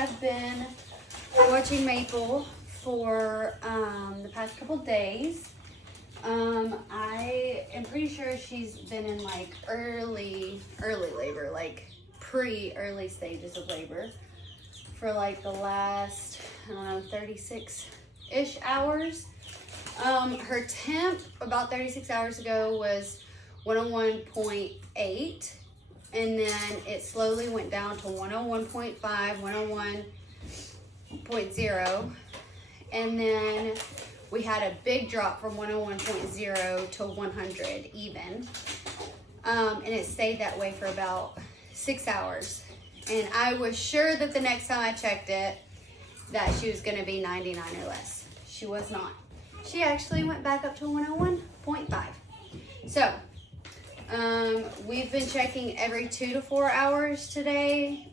have been watching Maple for the past couple days. I am pretty sure she's been in like early labor, like early stages of labor for like the last, I don't know, 36-ish hours. Her temp about 36 hours ago was 101.8, and then it slowly went down to 101.5, 101.0, and then we had a big drop from 101.0 to 100 even, and it stayed that way for about 6 hours. And I was sure that the next time I checked it, that she was gonna be 99 or less. She was not. She actually went back up to 101.5. So, we've been checking every 2 to 4 hours today,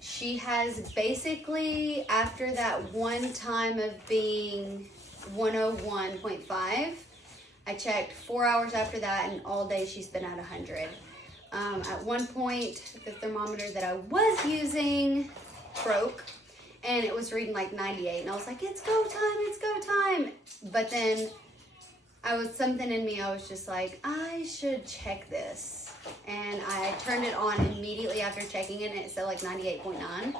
she has basically, after that one time of being 101.5, I checked 4 hours after that, and all day she's been at 100. At one point, the thermometer that I was using broke, and it was reading like 98, and I was like, it's go time, it's go time. But then something in me, I was just like, I should check this. And I turned it on immediately after checking it, and it said like 98.9.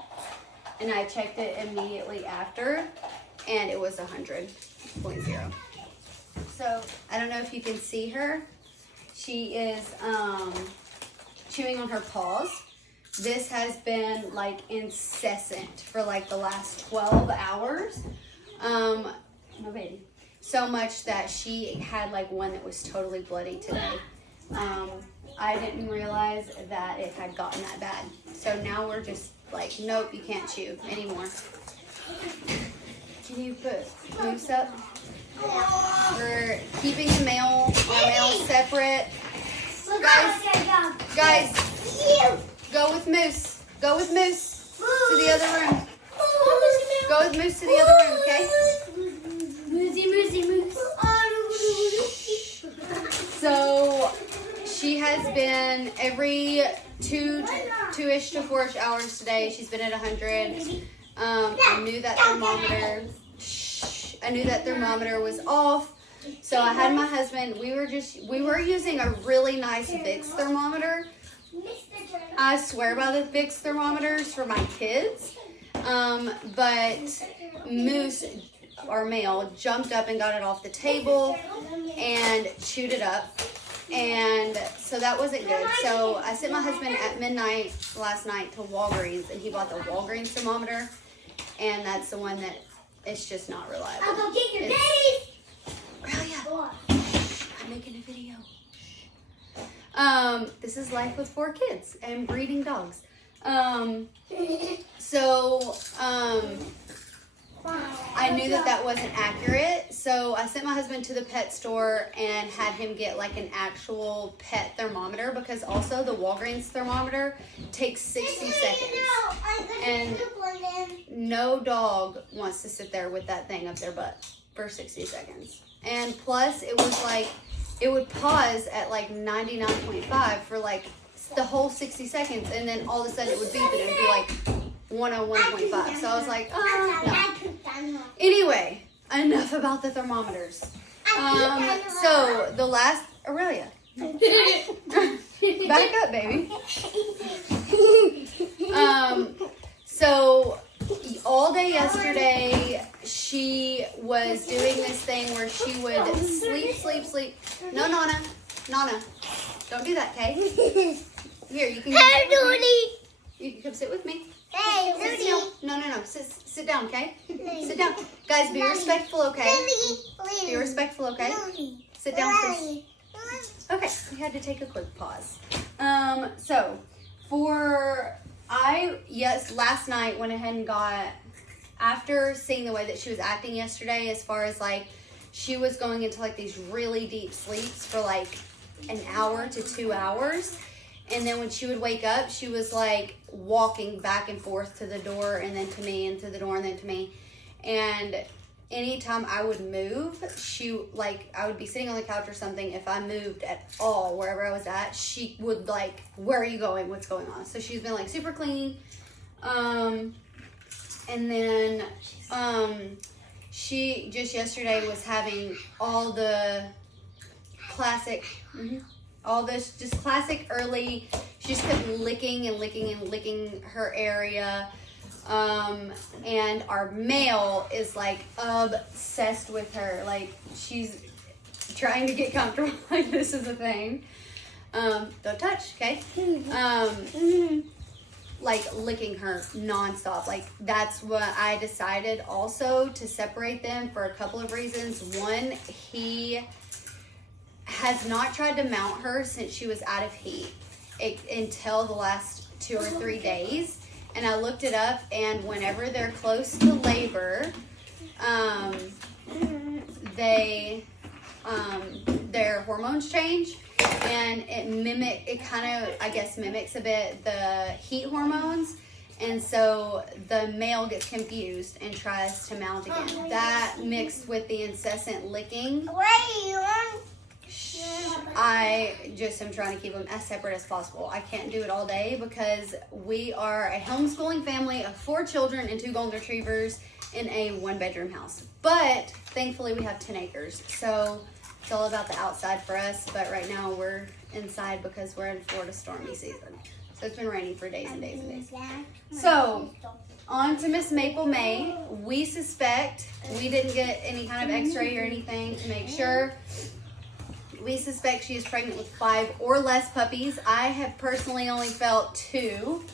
And I checked it immediately after, and it was 100.0. So I don't know if you can see her. She is chewing on her paws. This has been like incessant for like the last 12 hours. My baby. So much that she had like one that was totally bloody today. I didn't realize that it had gotten that bad. So now we're just like, nope, you can't chew anymore. Can you put Moose up? We're keeping our male separate. Guys, go with Moose. Go with Moose to the other room. Go with Moose to the other room, okay? Moose. So she has been every 2-ish to 4-ish hours today. She's been at 100. I knew that thermometer was off. So I had my husband, we were using a really nice Vicks thermometer. I swear by the Vicks thermometers for my kids. But Moose, our male, jumped up and got it off the table and chewed it up. And so that wasn't good. So I sent my husband at midnight last night to Walgreens, and he bought the Walgreens thermometer. And that's the one that it's just not reliable. I'll go get your daddy. Aurelia, I'm making a video. This is life with 4 kids and breeding dogs. I knew that wasn't accurate, so I sent my husband to the pet store and had him get like an actual pet thermometer, because also the Walgreens thermometer takes 60 seconds. And no dog wants to sit there with that thing up their butt for 60 seconds. And plus, it was like, it would pause at like 99.5 for like the whole 60 seconds, and then all of a sudden it would beep and it would be like 101.5. So I was like, no. Anyway, enough about the thermometers. So the last, Aurelia, back up, baby. So all day yesterday, she was doing this thing where she would sleep. No, Nana, don't do that, Kay. Here, you can. You can come sit with me. Hey, Sit still. No. Sit down, okay? Sit down. Guys, be respectful, okay? Be respectful, okay? Sit down first. Okay, we had to take a quick pause. Last night went ahead and got, after seeing the way that she was acting yesterday, as far as like, she was going into like these really deep sleeps for like an hour to 2 hours. And then when she would wake up, she was like walking back and forth to the door and then to me and to the door and then to me. And anytime I would move, I would be sitting on the couch or something. If I moved at all, wherever I was at, she would like, where are you going? What's going on? So she's been like super clean. And then, she just yesterday was having all the classic, all this just classic early, she just kept licking and licking and licking her area. And our male is like obsessed with her. Like she's trying to get comfortable. Like this is a thing. Don't touch, okay? Like licking her nonstop. Like that's what I decided also to separate them for a couple of reasons. One, he has not tried to mount her since she was out of heat until the last 2 or 3 days. And I looked it up, and whenever they're close to labor, their hormones change, and it kind of, I guess, mimics a bit the heat hormones, and so the male gets confused and tries to mount again. That mixed with the incessant licking. I just am trying to keep them as separate as possible. I can't do it all day because we are a homeschooling family of 4 children and 2 golden retrievers in a 1-bedroom house. But thankfully we have 10 acres. So it's all about the outside for us. But right now we're inside because we're in Florida stormy season. So it's been raining for days and days and days. So on to Miss Maple May. We suspect, we didn't get any kind of x-ray or anything to make sure. We suspect she is pregnant with 5 or less puppies. I have personally only felt 2.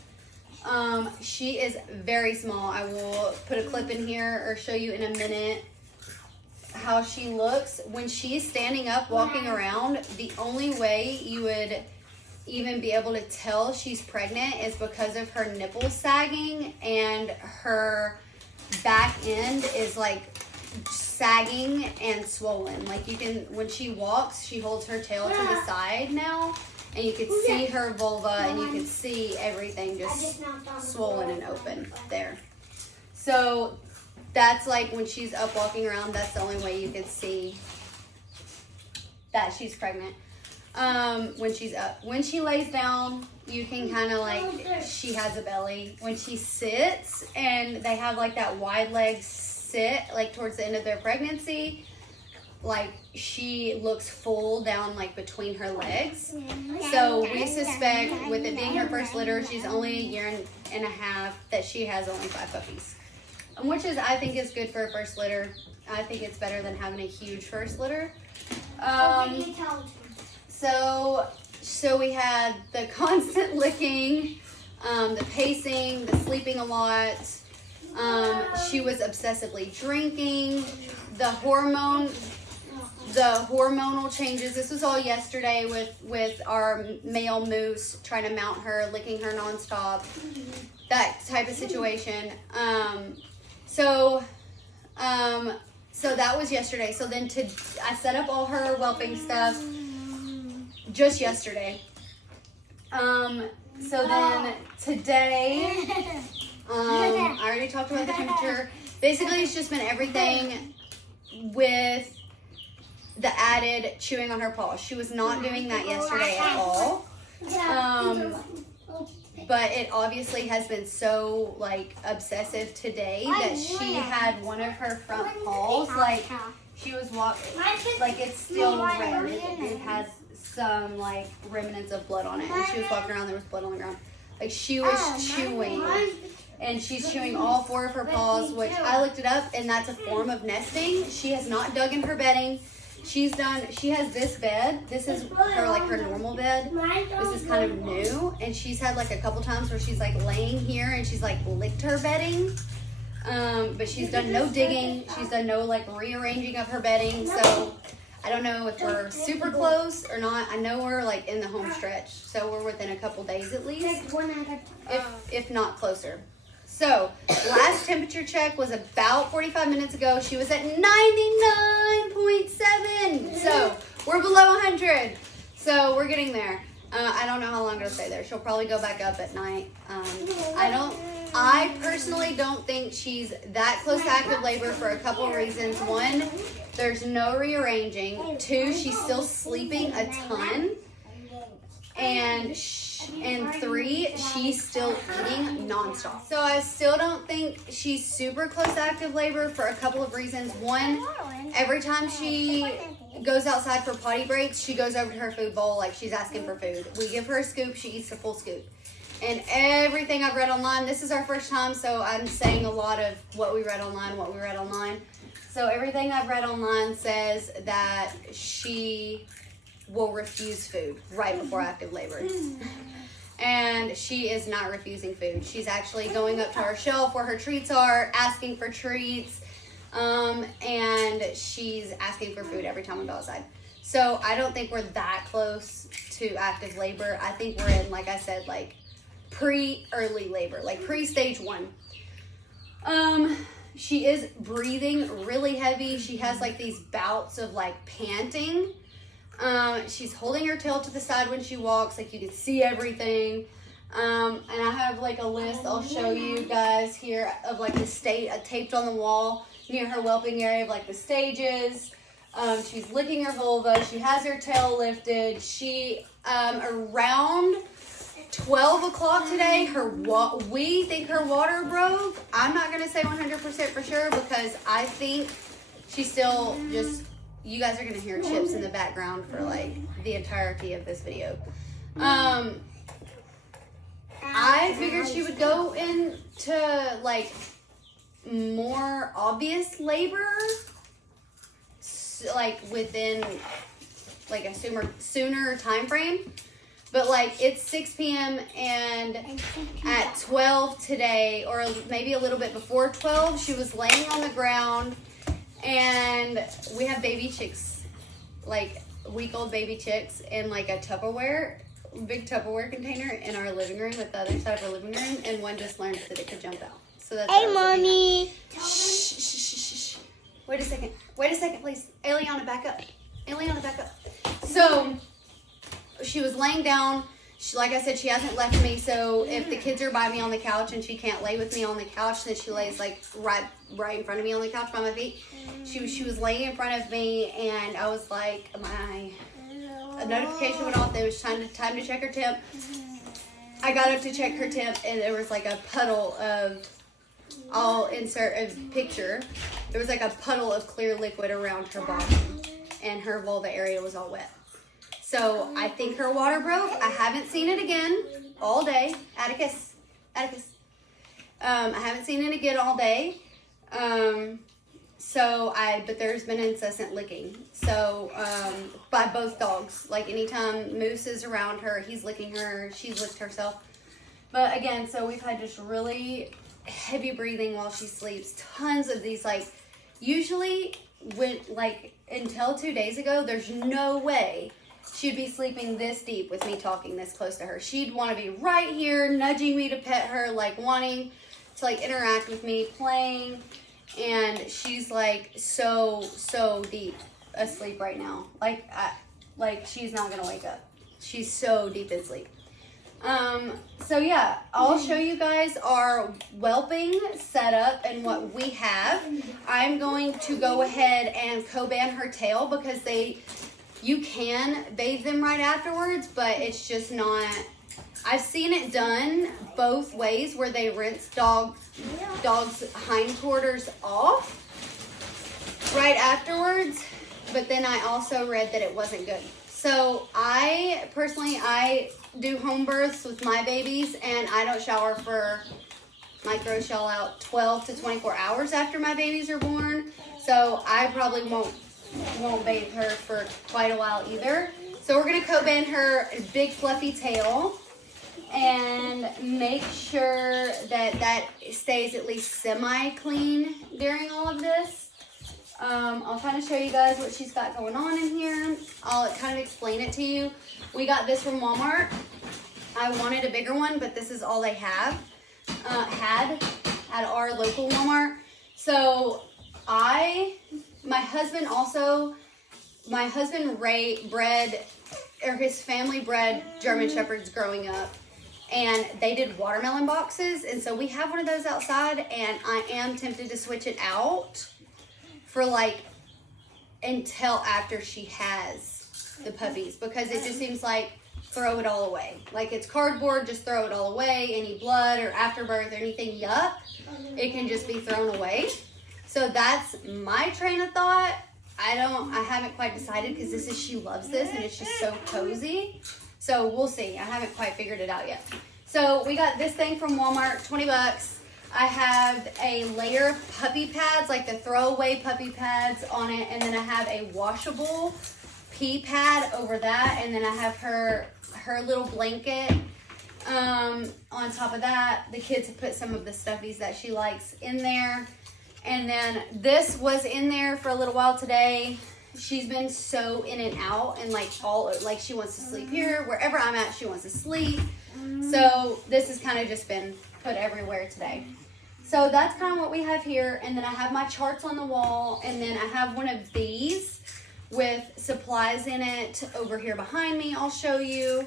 She is very small. I will put a clip in here or show you in a minute how she looks. When she's standing up, walking around, the only way you would even be able to tell she's pregnant is because of her nipples sagging, and her back end is like sagging and swollen. Like you can, when she walks, she holds her tail to the side now, and you can see her vulva, and you can see everything just swollen and open there. So that's like when she's up walking around, that's the only way you can see that she's pregnant. When she's up. When she lays down, you can kind of like, she has a belly. When she sits, and they have like that wide leg sit like towards the end of their pregnancy, like she looks full down like between her legs. So we suspect, with it being her first litter, she's only a year and a half, that she has only 5 puppies, which is, I think, is good for a first litter. I think it's better than having a huge first litter. So we had the constant licking, the pacing, the sleeping a lot. She was obsessively drinking. The hormonal changes. This was all yesterday with our male moose trying to mount her, licking her nonstop. That type of situation. So that was yesterday. So then I set up all her whelping stuff just yesterday. So then today, I already talked about the temperature. Basically, it's just been everything with the added chewing on her paws. She was not doing that yesterday at all. But it obviously has been so like obsessive today that she had one of her front paws, like she was walking, like it's still red. It has some like remnants of blood on it, and she was walking around, there was blood on the ground. Like she was chewing, and she's chewing all 4 of her paws, which I looked it up, and that's a form of nesting. She has not dug in her bedding. She has this bed. This is her normal bed. This is kind of new, and she's had like a couple times where she's like laying here and she's like licked her bedding. But she's done no digging. She's done no like rearranging of her bedding. So I don't know if we're super close or not. I know we're like in the home stretch, so we're within a couple days at least, if not closer. So last temperature check was about 45 minutes ago. She was at 99.7. So we're below 100. So we're getting there. I don't know how long it'll stay there. She'll probably go back up at night. I personally don't think she's that close to active labor for a couple of reasons. One, there's no rearranging. Two, she's still sleeping a ton. And three, she's still eating nonstop. So I still don't think she's super close to active labor for a couple of reasons. One, every time she goes outside for potty breaks, she goes over to her food bowl like she's asking for food. We give her a scoop, she eats a full scoop. And everything I've read online, this is our first time, so I'm saying a lot of what we read online. So everything I've read online says that she will refuse food right before active labor. And she is not refusing food. She's actually going up to our shelf where her treats are, asking for treats, and she's asking for food every time we go outside. So I don't think we're that close to active labor. I think we're in, like I said, like pre-early labor, like pre-stage 1. She is breathing really heavy. She has like these bouts of like panting. She's holding her tail to the side when she walks, like you can see everything. And I have like a list I'll show you guys here of like the state taped on the wall near her whelping area of like the stages. She's licking her vulva. She has her tail lifted. She, around 12 o'clock today, we think her water broke. I'm not going to say 100% for sure because I think she's still just... You guys are going to hear chips in the background for like the entirety of this video. I figured she would go into like more obvious labor, like within like a sooner time frame. But like it's 6 p.m. and at 12 today, or maybe a little bit before 12, she was laying on the ground. And we have baby chicks, like week-old baby chicks in like a big Tupperware container in our living room at the other side of our living room. And one just learned that it could jump out. So that's Hey, Mommy. Shh, shh, shh, shh, shh. Wait a second, please. Eliana, back up. So she was laying down. Like I said, she hasn't left me, so if the kids are by me on the couch and she can't lay with me on the couch, then she lays like right in front of me on the couch by my feet. She was laying in front of me, and I was like, a notification went off that it was time to check her temp. I got up to check her temp, and there was like a puddle of, I'll insert a picture. There was like a puddle of clear liquid around her body, and her vulva area was all wet. So I think her water broke. I haven't seen it again all day. Atticus. I haven't seen it again all day. But there's been incessant licking. So, by both dogs. Like anytime Moose is around her, he's licking her. She's licked herself. But again, so we've had just really heavy breathing while she sleeps. Tons of these, like, usually until 2 days ago, there's no way she'd be sleeping this deep with me talking this close to her. She'd want to be right here, nudging me to pet her, like wanting to like interact with me, playing. And she's like so deep asleep right now. Like she's not gonna wake up. She's so deep in sleep. So yeah, I'll show you guys our whelping setup and what we have. I'm going to go ahead and co-band her tail because you can bathe them right afterwards, but it's just not, I've seen it done both ways where they rinse dogs' hindquarters off right afterwards, but then I also read that it wasn't good. So I do home births with my babies, and I don't shower for, my gross shell out 12 to 24 hours after my babies are born. So I probably won't bathe her for quite a while either. So we're gonna co-band her big fluffy tail and make sure that stays at least semi-clean during all of this. I'll kind of show you guys what she's got going on in here. I'll kind of explain it to you. We got this from Walmart. I wanted a bigger one, but this is all they had at our local Walmart. So my husband his family bred German Shepherds growing up. and they did watermelon boxes. And so we have one of those outside, and I am tempted to switch it out for like until after she has the puppies, because it just seems like throw it all away. Like it's cardboard, just throw it all away. Any blood or afterbirth or anything, yuck, it can just be thrown away. So that's my train of thought. I haven't quite decided, because she loves this and it's just so cozy. So we'll see. I haven't quite figured it out yet. So we got this thing from Walmart, 20 bucks. I have a layer of puppy pads, like the throwaway puppy pads on it. And then I have a washable pee pad over that. And then I have her little blanket on top of that. The kids have put some of the stuffies that she likes in there. And then this was in there for a little while today. She's been so in and out, and like she wants to sleep here. Wherever I'm at, she wants to sleep. So this has kind of just been put everywhere today. So that's kind of what we have here. And then I have my charts on the wall, and then I have one of these with supplies in it over here behind me. I'll show you.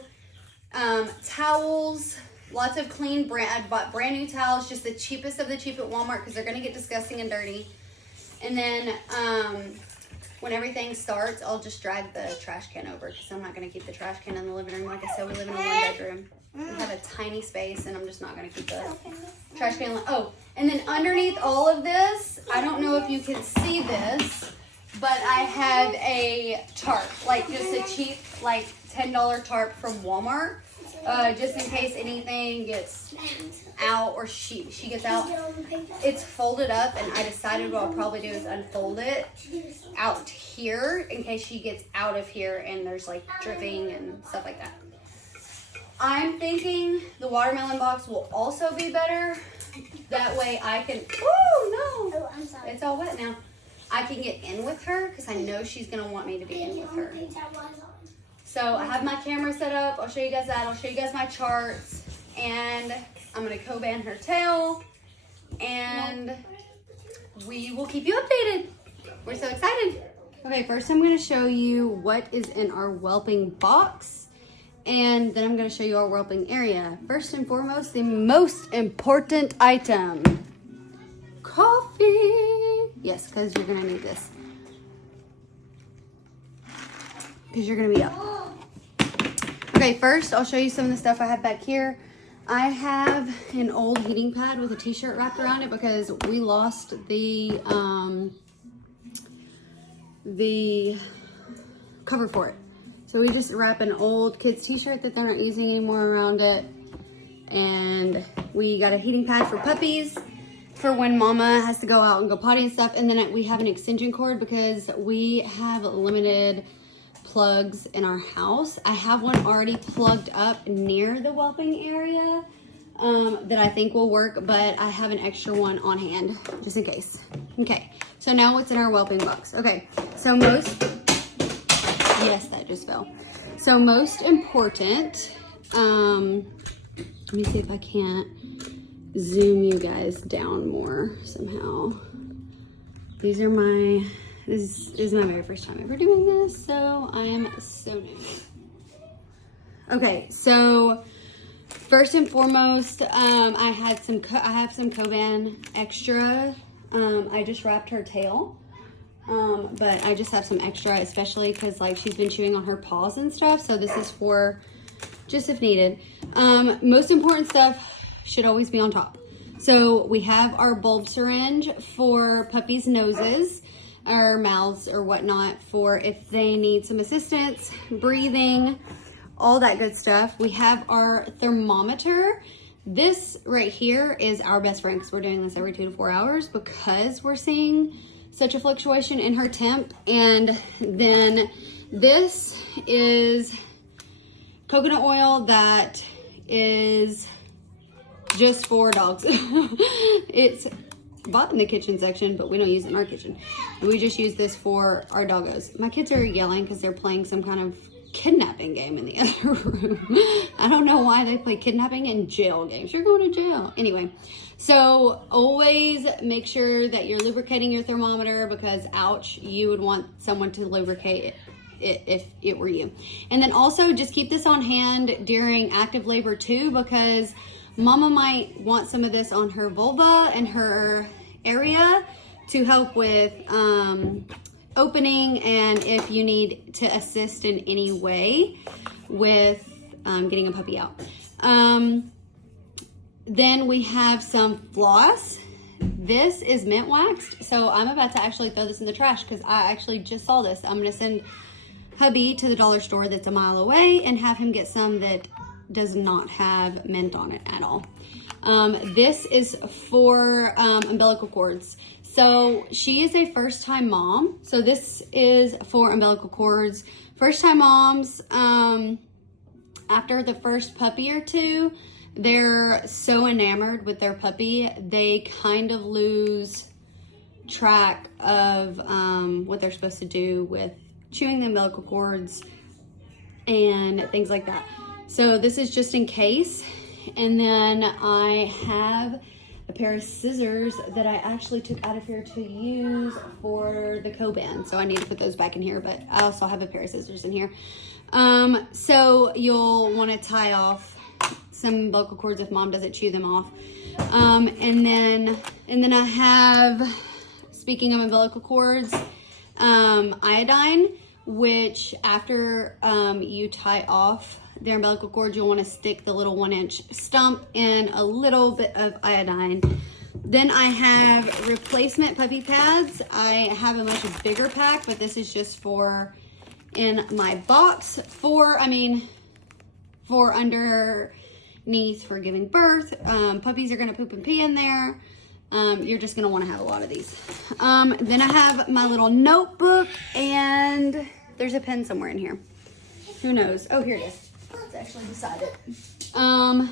Towels, lots of clean I bought brand new towels, just the cheapest of the cheap at Walmart, because they're going to get disgusting and dirty. And then when everything starts, I'll just drag the trash can over, because I'm not going to keep the trash can in the living room. Like I said, we live in a 1-bedroom. We have a tiny space, and I'm just not going to keep the trash can. Oh, and then underneath all of this, I don't know if you can see this, but I have a tarp, like just a cheap, like $10 tarp from Walmart, just in case anything gets out, or she gets out. It's folded up, and I decided what I'll probably do is unfold it out here in case she gets out of here and there's like dripping and stuff like that. I'm thinking the watermelon box will also be better. That way I can, oh no, I'm sorry. It's all wet now. I can get in with her, because I know she's going to want me to be in with her. So I have my camera set up. I'll show you guys that. I'll show you guys my charts. And I'm going to co-band her tail. And we will keep you updated. We're so excited. Okay, first I'm going to show you what is in our whelping box. And then I'm going to show you our whelping area. First and foremost, the most important item. Coffee. Yes, because you're going to need this. Because you're going to be up. Okay, first I'll show you some of the stuff I have back here. I have an old heating pad with a t-shirt wrapped around it, because we lost the cover for it. So we just wrap an old kid's t-shirt that they're not using anymore around it. And we got a heating pad for puppies for when mama has to go out and go potty and stuff. And then we have an extension cord, because we have limited plugs in our house. I have one already plugged up near the whelping area that I think will work, but I have an extra one on hand just in case. Okay, so now what's in our whelping box? Okay, so yes, that just fell. So most important, let me see if I can't zoom you guys down more somehow. This is my very first time ever doing this, so I am so new. Okay, so first and foremost, I have some Coban extra. I just wrapped her tail, but I just have some extra, especially because like she's been chewing on her paws and stuff. So this is for just if needed. Most important stuff should always be on top. So we have our bulb syringe for puppies' noses or mouths or whatnot, for if they need some assistance, breathing, all that good stuff. We have our thermometer. This right here is our best friend, because we're doing this every 2 to 4 hours, because we're seeing such a fluctuation in her temp. And then this is coconut oil that is just for dogs. It's bought in the kitchen section, but we don't use it in our kitchen. We just use this for our doggos. My kids are yelling because they're playing some kind of kidnapping game in the other room. I don't know why they play kidnapping and jail games. You're going to jail. Anyway, so always make sure that you're lubricating your thermometer, because ouch, you would want someone to lubricate if it were you. And then also just keep this on hand during active labor too, because mama might want some of this on her vulva and her area to help with opening, and if you need to assist in any way with getting a puppy out. Then we have some floss. This is mint waxed, so I'm about to actually throw this in the trash because I actually just saw this. I'm gonna send hubby to the dollar store that's a mile away and have him get some that does not have mint on it at all. This is for umbilical cords. So she is a first-time mom. So this is for umbilical cords. First-time moms, after the first puppy or two, they're so enamored with their puppy, they kind of lose track of what they're supposed to do with chewing the umbilical cords and things like that. So this is just in case. And then I have a pair of scissors that I actually took out of here to use for the co-band. So I need to put those back in here, but I also have a pair of scissors in here. So you'll want to tie off some umbilical cords if mom doesn't chew them off. And then I have, speaking of umbilical cords, iodine, which after you tie off their umbilical cord, you'll want to stick the little 1-inch stump in a little bit of iodine. Then I have replacement puppy pads. I have a much bigger pack, but this is just for in my box for underneath for giving birth. Puppies are gonna poop and pee in there. You're just gonna want to have a lot of these. Then I have my little notebook, and there's a pen somewhere in here. Who knows? Oh, here it is. It's actually beside it.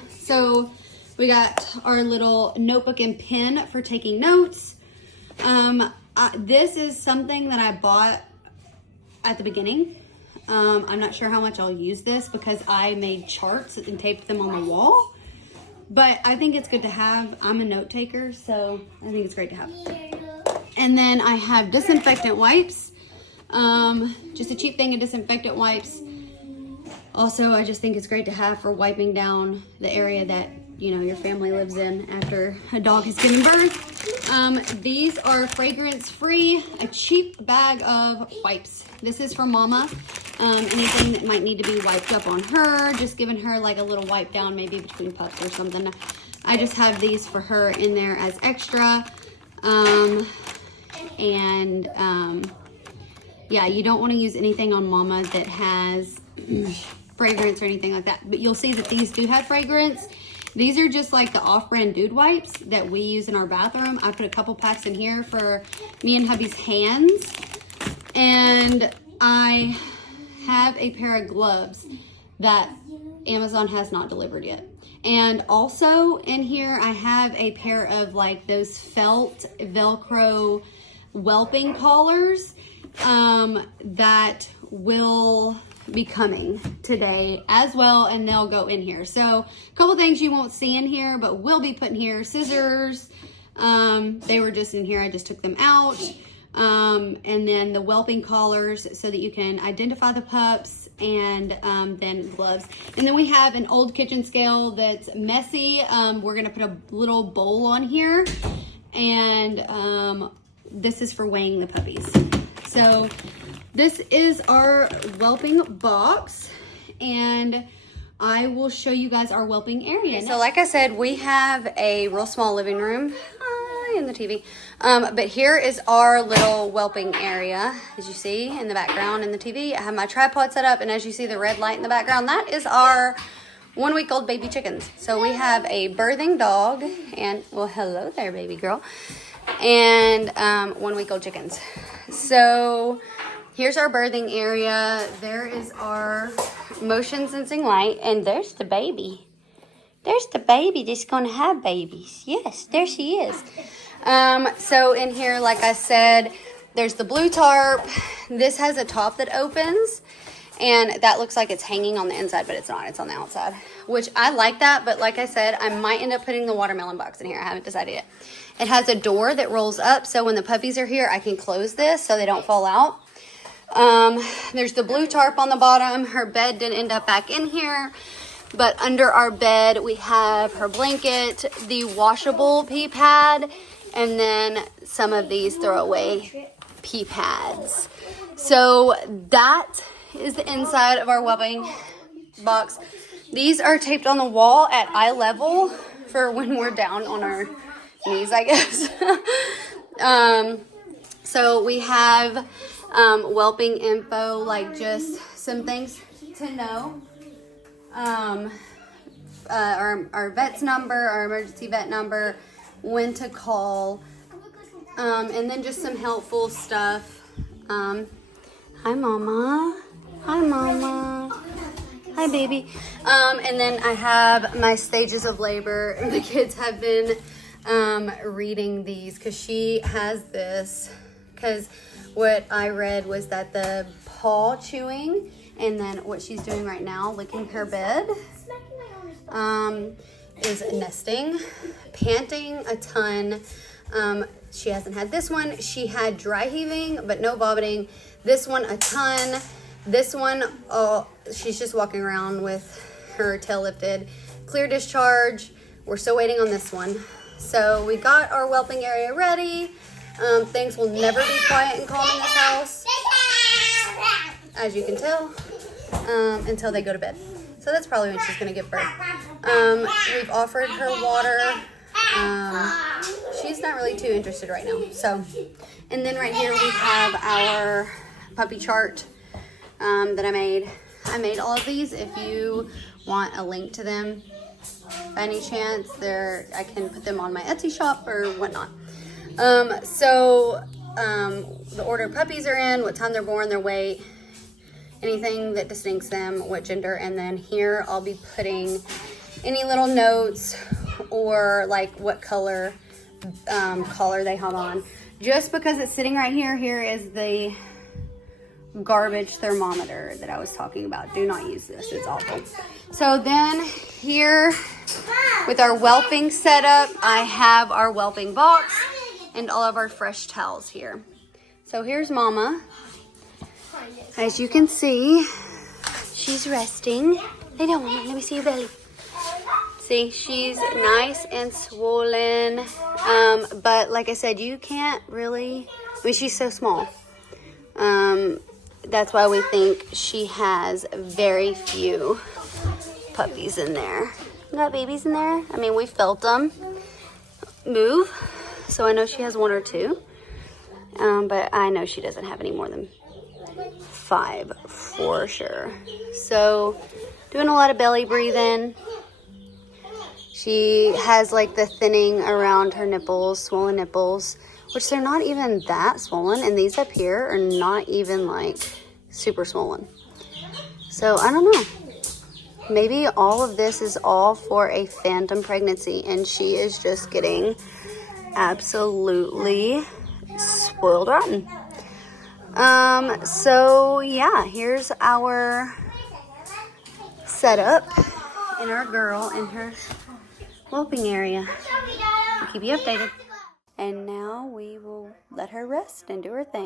So we got our little notebook and pen for taking notes. This is something that I bought at the beginning. I'm not sure how much I'll use this because I made charts and taped them on the wall, but I think it's good to have. I'm a note taker, so I think it's great to have. And then I have disinfectant wipes, just a cheap thing of disinfectant wipes. Also, I just think it's great to have for wiping down the area that, you know, your family lives in after a dog has given birth. These are fragrance free, a cheap bag of wipes. This is for mama. Anything that might need to be wiped up on her, just giving her like a little wipe down, maybe between pups or something. I just have these for her in there as extra. Yeah, you don't want to use anything on mama that has fragrance or anything like that, but you'll see that these do have fragrance. These are just like the off-brand dude wipes that we use in our bathroom. I put a couple packs in here for me and hubby's hands. And I have a pair of gloves that Amazon has not delivered yet. And also in here, I have a pair of like those felt Velcro whelping collars that will be coming today as well, and they'll go in here. So a couple things you won't see in here, but we'll be putting here. Scissors, they were just in here, I just took them out. And then the whelping collars so that you can identify the pups, and then gloves. And then we have an old kitchen scale that's messy. We're gonna put a little bowl on here, and this is for weighing the puppies. So this is our whelping box, and I will show you guys our whelping area. So like I said, we have a real small living room in the TV. But here is our little whelping area, as you see in the background in the TV. I have my tripod set up, and as you see the red light in the background, that is our 1-week-old baby chickens. So we have a birthing dog, and well, hello there, baby girl, and 1-week-old chickens. So here's our birthing area. There is our motion sensing light, and there's the baby. There's the baby that's gonna have babies. Yes, there she is. So in here, like I said, there's the blue tarp. This has a top that opens, and that looks like it's hanging on the inside, but it's not. It's on the outside, which I like that. But like I said, I might end up putting the watermelon box in here. I haven't decided yet. It has a door that rolls up, so when the puppies are here, I can close this so they don't fall out. There's the blue tarp on the bottom. Her bed didn't end up back in here, but under our bed we have her blanket, the washable pee pad, and then some of these throwaway pee pads. So that is the inside of our whelping box. These are taped on the wall at eye level for when we're down on our knees, I guess. So we have whelping info, like just some things to know. Our vet's number, our emergency vet number, when to call, and then just some helpful stuff. Hi, Mama. Hi, Mama. Hi, baby. And then I have my stages of labor. The kids have been reading these because she has this. Because what I read was that the paw chewing and then what she's doing right now, licking her bed, is nesting, panting a ton. She hasn't had this one. She had dry heaving, but no vomiting. This one, a ton. This one, oh, she's just walking around with her tail lifted. Clear discharge. We're still waiting on this one. So we got our whelping area ready. Things will never be quiet and calm in this house, as you can tell, until they go to bed. So that's probably when she's going to give birth. We've offered her water. She's not really too interested right now. So, and then right here we have our puppy chart that I made. I made all of these. If you want a link to them, by any chance, I can put them on my Etsy shop or whatnot. The order puppies are in, what time they're born, their weight, anything that distincts them, what gender, and then here I'll be putting any little notes or like what color collar they have on. Just because it's sitting right here, here is the garbage thermometer that I was talking about. Do not use this, it's awful. So then here with our whelping setup, I have our whelping box and all of our fresh towels here. So here's Mama. As you can see, she's resting. Lay down, Mama. Let me see your belly. See, she's nice and swollen. But like I said, you can't really, I mean, she's so small. That's why we think she has very few puppies in there. You got babies in there? I mean, we felt them move. So I know she has one or two, but I know she doesn't have any more than 5 for sure. So doing a lot of belly breathing. She has like the thinning around her nipples, swollen nipples, which they're not even that swollen. And these up here are not even like super swollen. So I don't know. Maybe all of this is all for a phantom pregnancy and she is just getting absolutely spoiled rotten. So yeah, here's our setup and our girl in her whelping area. I'll keep you updated. And now we will let her rest and do her thing.